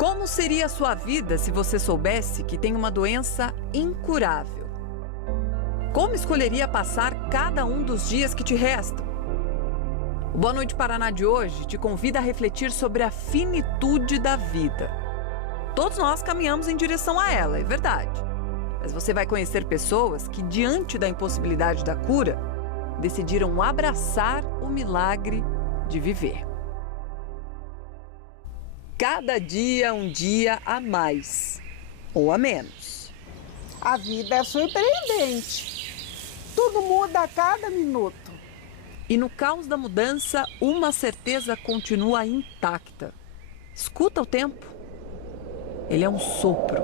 Como seria a sua vida se você soubesse que tem uma doença incurável? Como escolheria passar cada um dos dias que te restam? O Boa Noite Paraná de hoje te convida a refletir sobre a finitude da vida. Todos nós caminhamos em direção a ela, é verdade. Mas você vai conhecer pessoas que, diante da impossibilidade da cura, decidiram abraçar o milagre de viver. Cada dia um dia a mais ou a menos. A vida é surpreendente. Tudo muda a cada minuto. E no caos da mudança, uma certeza continua intacta. Escuta o tempo. Ele é um sopro.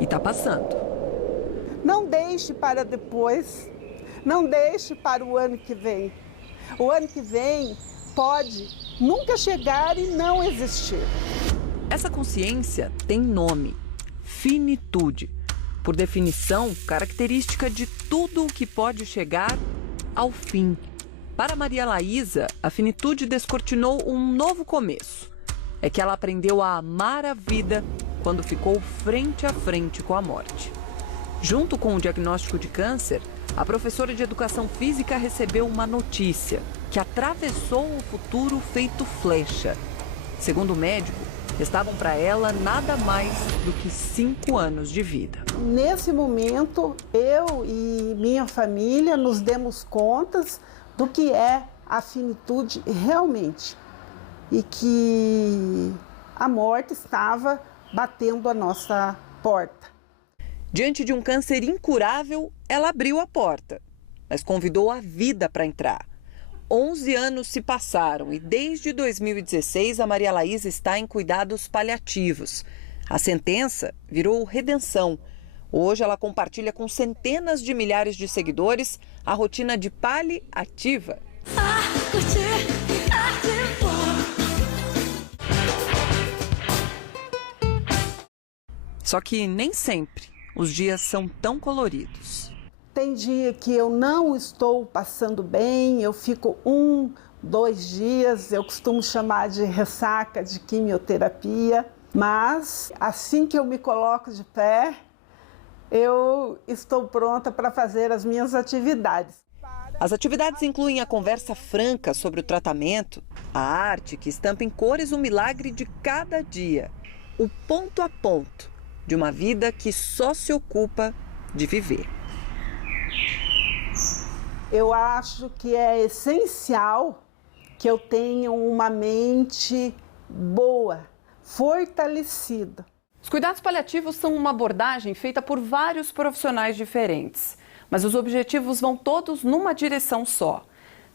E está passando. Não deixe para depois. Não deixe para o ano que vem. O ano que vem pode nunca chegar e não existir. Essa consciência tem nome: finitude. Por definição, característica de tudo o que pode chegar ao fim. Para Maria Laísa, a finitude descortinou um novo começo. É que ela aprendeu a amar a vida quando ficou frente a frente com a morte. Junto com o diagnóstico de câncer, a professora de educação física recebeu uma notícia que atravessou o futuro feito flecha. Segundo o médico, restavam para ela nada mais do que 5 anos de vida. Nesse momento, eu e minha família nos demos contas do que é a finitude realmente e que a morte estava batendo a nossa porta. Diante de um câncer incurável, ela abriu a porta, mas convidou a vida para entrar. 11 anos se passaram e desde 2016 a Maria Laísa está em cuidados paliativos. A sentença virou redenção. Hoje ela compartilha com centenas de milhares de seguidores a rotina de paliativa. Só que nem sempre os dias são tão coloridos. Tem dia que eu não estou passando bem, eu fico 1, 2 dias, eu costumo chamar de ressaca de quimioterapia, mas assim que eu me coloco de pé, eu estou pronta para fazer as minhas atividades. As atividades incluem a conversa franca sobre o tratamento, a arte que estampa em cores o milagre de cada dia, o ponto a ponto de uma vida que só se ocupa de viver. Eu acho que é essencial que eu tenha uma mente boa, fortalecida. Os cuidados paliativos são uma abordagem feita por vários profissionais diferentes, mas os objetivos vão todos numa direção só: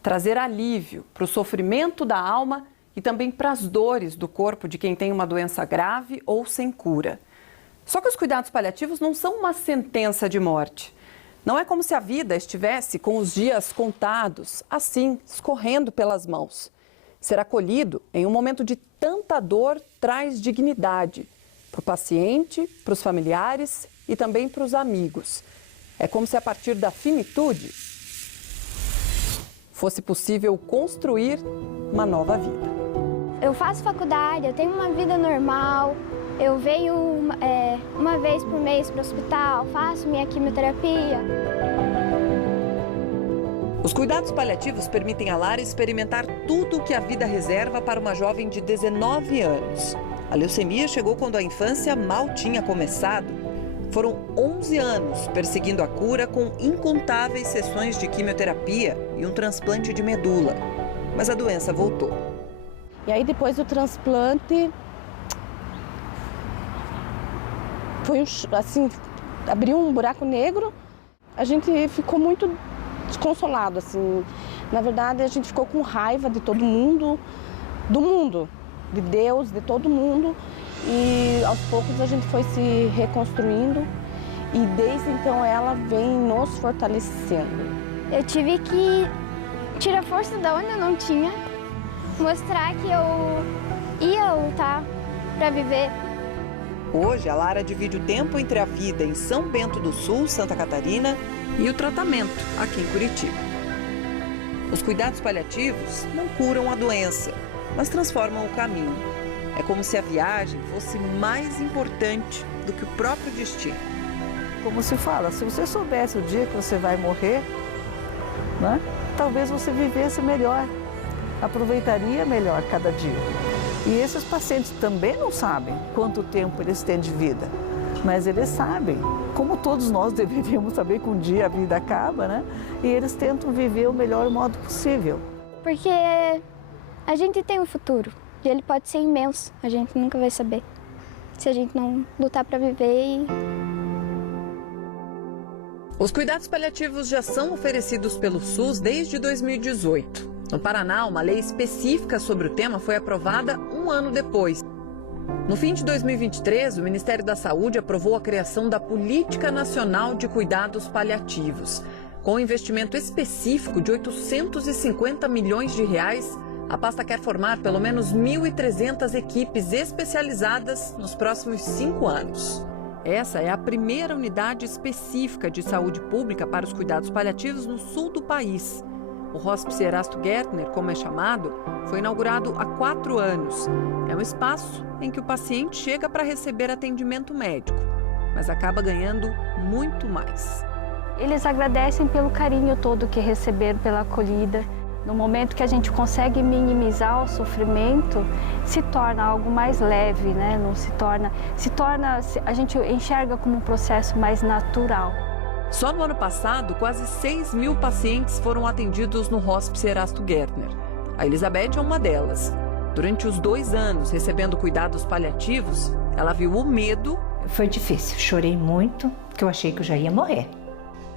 trazer alívio para o sofrimento da alma e também para as dores do corpo de quem tem uma doença grave ou sem cura. Só que os cuidados paliativos não são uma sentença de morte. Não é como se a vida estivesse com os dias contados, assim, escorrendo pelas mãos. Ser acolhido em um momento de tanta dor traz dignidade para o paciente, para os familiares e também para os amigos. É como se a partir da finitude fosse possível construir uma nova vida. Eu faço faculdade, eu tenho uma vida normal. Eu venho uma vez por mês para o hospital, faço minha quimioterapia. Os cuidados paliativos permitem a Lara experimentar tudo o que a vida reserva para uma jovem de 19 anos. A leucemia chegou quando a infância mal tinha começado. Foram 11 anos perseguindo a cura com incontáveis sessões de quimioterapia e um transplante de medula. Mas a doença voltou. E aí depois do transplante, foi assim, abriu um buraco negro, a gente ficou muito desconsolado, assim. Na verdade, a gente ficou com raiva de todo mundo, do mundo, de Deus, de todo mundo. E aos poucos a gente foi se reconstruindo e desde então ela vem nos fortalecendo. Eu tive que tirar força da onde eu não tinha, mostrar que eu ia lutar para viver. Hoje, a Lara divide o tempo entre a vida em São Bento do Sul, Santa Catarina, e o tratamento aqui em Curitiba. Os cuidados paliativos não curam a doença, mas transformam o caminho. É como se a viagem fosse mais importante do que o próprio destino. Como se fala, se você soubesse o dia que você vai morrer, né, talvez você vivesse melhor, aproveitaria melhor cada dia. E esses pacientes também não sabem quanto tempo eles têm de vida, mas eles sabem, como todos nós deveríamos saber que um dia a vida acaba, né? E eles tentam viver o melhor modo possível. Porque a gente tem um futuro e ele pode ser imenso, a gente nunca vai saber se a gente não lutar para viver. Os cuidados paliativos já são oferecidos pelo SUS desde 2018. No Paraná, uma lei específica sobre o tema foi aprovada um ano depois. No fim de 2023, o Ministério da Saúde aprovou a criação da Política Nacional de Cuidados Paliativos. Com um investimento específico de 850 milhões de reais, a pasta quer formar pelo menos 1.300 equipes especializadas nos próximos 5 anos. Essa é a primeira unidade específica de saúde pública para os cuidados paliativos no sul do país. O Hospice Erasto Gärtner, como é chamado, foi inaugurado há 4 anos. É um espaço em que o paciente chega para receber atendimento médico, mas acaba ganhando muito mais. Eles agradecem pelo carinho todo que receberam, pela acolhida. No momento que a gente consegue minimizar o sofrimento, se torna algo mais leve, né? Não se torna, a gente enxerga como um processo mais natural. Só no ano passado, quase 6.000 pacientes foram atendidos no Hospice Erasto Gärtner. A Elizabeth é uma delas. Durante os 2 anos recebendo cuidados paliativos, ela viu o medo. Foi difícil, chorei muito, porque eu achei que eu já ia morrer.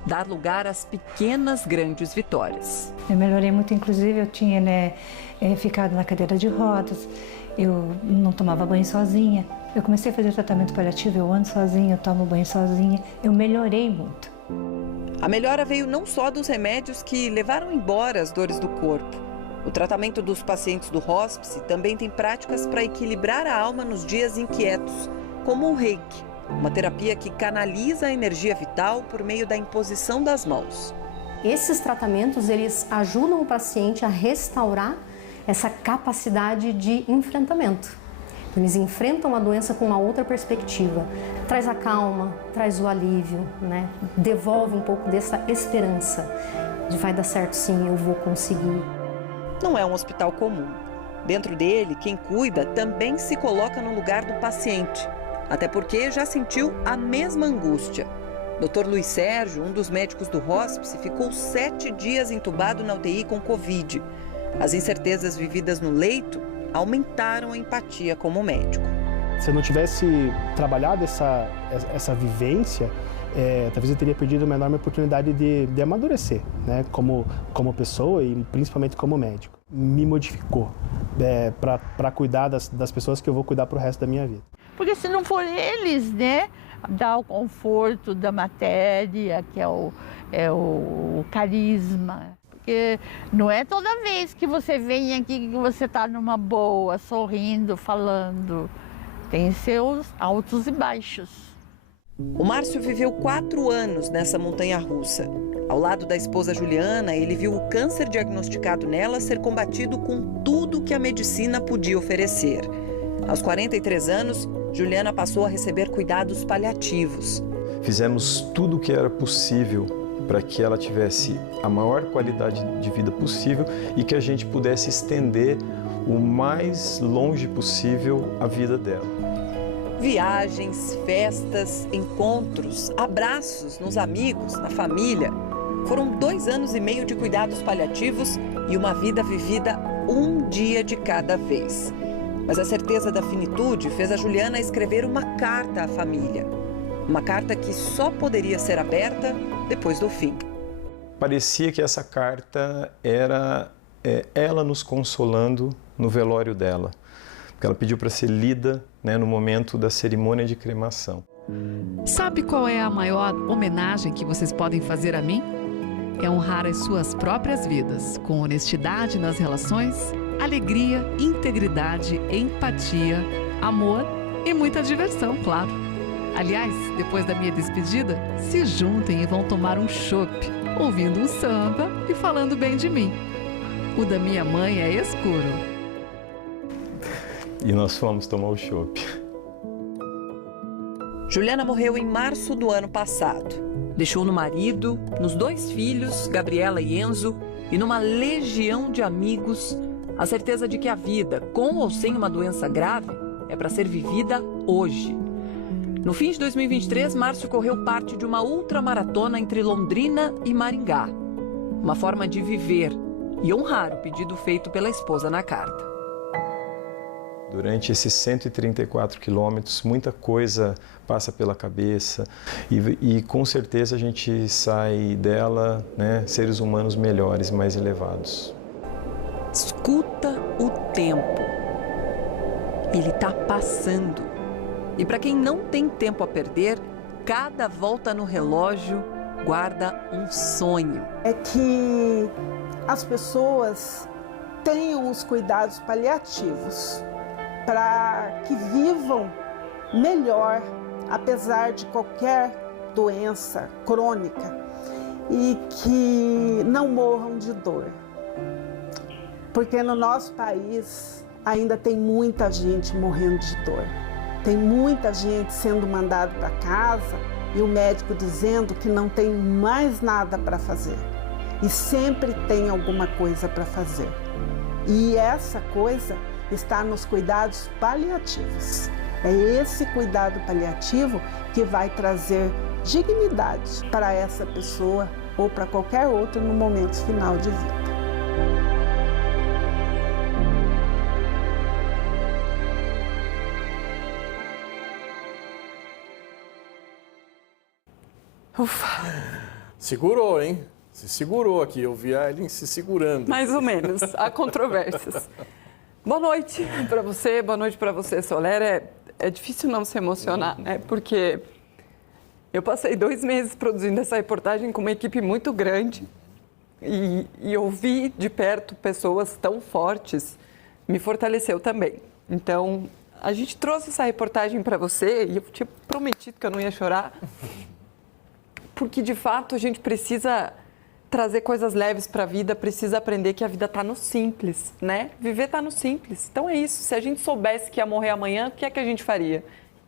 Dar lugar às pequenas, grandes vitórias. Eu melhorei muito, inclusive eu tinha ficado na cadeira de rodas, eu não tomava banho sozinha. Eu comecei a fazer tratamento paliativo, eu ando sozinha, eu tomo banho sozinha, eu melhorei muito. A melhora veio não só dos remédios que levaram embora as dores do corpo. O tratamento dos pacientes do hospice também tem práticas para equilibrar a alma nos dias inquietos, como o reiki, uma terapia que canaliza a energia vital por meio da imposição das mãos. Esses tratamentos, eles ajudam o paciente a restaurar essa capacidade de enfrentamento. Então, eles enfrentam a doença com uma outra perspectiva. Traz a calma, traz o alívio, né? Devolve um pouco dessa esperança de vai dar certo sim, eu vou conseguir. Não é um hospital comum. Dentro dele, quem cuida também se coloca no lugar do paciente, até porque já sentiu a mesma angústia. Dr. Luiz Sérgio, um dos médicos do hospice, ficou 7 dias entubado na UTI com Covid. As incertezas vividas no leito aumentaram a empatia como médico. Se eu não tivesse trabalhado essa vivência, talvez eu teria perdido uma enorme oportunidade de amadurecer, né? Como pessoa e principalmente como médico. Me modificou para cuidar das pessoas que eu vou cuidar para o resto da minha vida. Porque se não for eles, né, dar o conforto da matéria, que é o carisma. Porque não é toda vez que você vem aqui que você está numa boa, sorrindo, falando. Tem seus altos e baixos. O Márcio viveu 4 anos nessa montanha-russa. Ao lado da esposa Juliana, ele viu o câncer diagnosticado nela ser combatido com tudo que a medicina podia oferecer. Aos 43 anos, Juliana passou a receber cuidados paliativos. Fizemos tudo o que era possível para que ela tivesse a maior qualidade de vida possível e que a gente pudesse estender o mais longe possível a vida dela. Viagens, festas, encontros, abraços nos amigos, na família. Foram 2 anos e meio de cuidados paliativos e uma vida vivida um dia de cada vez. Mas a certeza da finitude fez a Juliana escrever uma carta à família. Uma carta que só poderia ser aberta depois do fim. Parecia que essa carta era ela nos consolando no velório dela. Porque ela pediu para ser lida, né, no momento da cerimônia de cremação. Sabe qual é a maior homenagem que vocês podem fazer a mim? É honrar as suas próprias vidas, com honestidade nas relações, alegria, integridade, empatia, amor e muita diversão, claro. Aliás, depois da minha despedida, se juntem e vão tomar um chopp, ouvindo um samba e falando bem de mim. O da minha mãe é escuro. e nós fomos tomar o chopp. Juliana morreu em março do ano passado. Deixou no marido, nos 2 filhos, Gabriela e Enzo, e numa legião de amigos, a certeza de que a vida, com ou sem uma doença grave, é para ser vivida hoje. No fim de 2023, Márcio correu parte de uma ultramaratona entre Londrina e Maringá. Uma forma de viver e honrar o pedido feito pela esposa na carta. Durante esses 134 quilômetros, muita coisa passa pela cabeça e com certeza a gente sai dela, né, seres humanos melhores, mais elevados. Escuta o tempo. Ele está passando. E para quem não tem tempo a perder, cada volta no relógio guarda um sonho. É que as pessoas tenham os cuidados paliativos para que vivam melhor, apesar de qualquer doença crônica, e que não morram de dor. Porque no nosso país ainda tem muita gente morrendo de dor. Tem muita gente sendo mandada para casa e o médico dizendo que não tem mais nada para fazer. E sempre tem alguma coisa para fazer. E essa coisa está nos cuidados paliativos. É esse cuidado paliativo que vai trazer dignidade para essa pessoa ou para qualquer outro no momento final de vida. Ufa. Segurou, hein? Se segurou aqui. Eu vi a Ellen se segurando. Mais ou menos. Há controvérsias. Boa noite para você, boa noite para você, Soler. É difícil não se emocionar, né? Porque eu passei 2 meses produzindo essa reportagem com uma equipe muito grande e ouvir de perto pessoas tão fortes me fortaleceu também. Então, a gente trouxe essa reportagem para você e eu tinha prometido que eu não ia chorar, porque de fato a gente precisa trazer coisas leves para a vida, precisa aprender que a vida está no simples, né? Viver está no simples. Então é isso, se a gente soubesse que ia morrer amanhã, o que é que a gente faria?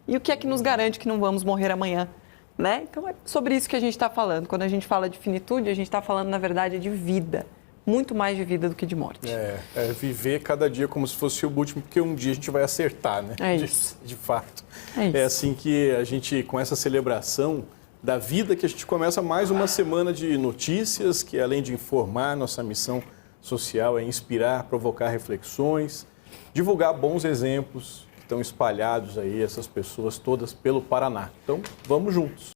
E o que é que nos garante que não vamos morrer amanhã, né? Então é sobre isso que a gente está falando. Quando a gente fala de finitude, a gente está falando, na verdade, de vida. Muito mais de vida do que de morte. É viver cada dia como se fosse o último, porque um dia a gente vai acertar, né? É isso. De fato. É isso. É assim que a gente, com essa celebração da vida, que a gente começa mais uma semana de notícias, que além de informar, nossa missão social é inspirar, provocar reflexões, divulgar bons exemplos que estão espalhados aí, essas pessoas todas pelo Paraná. Então, vamos juntos.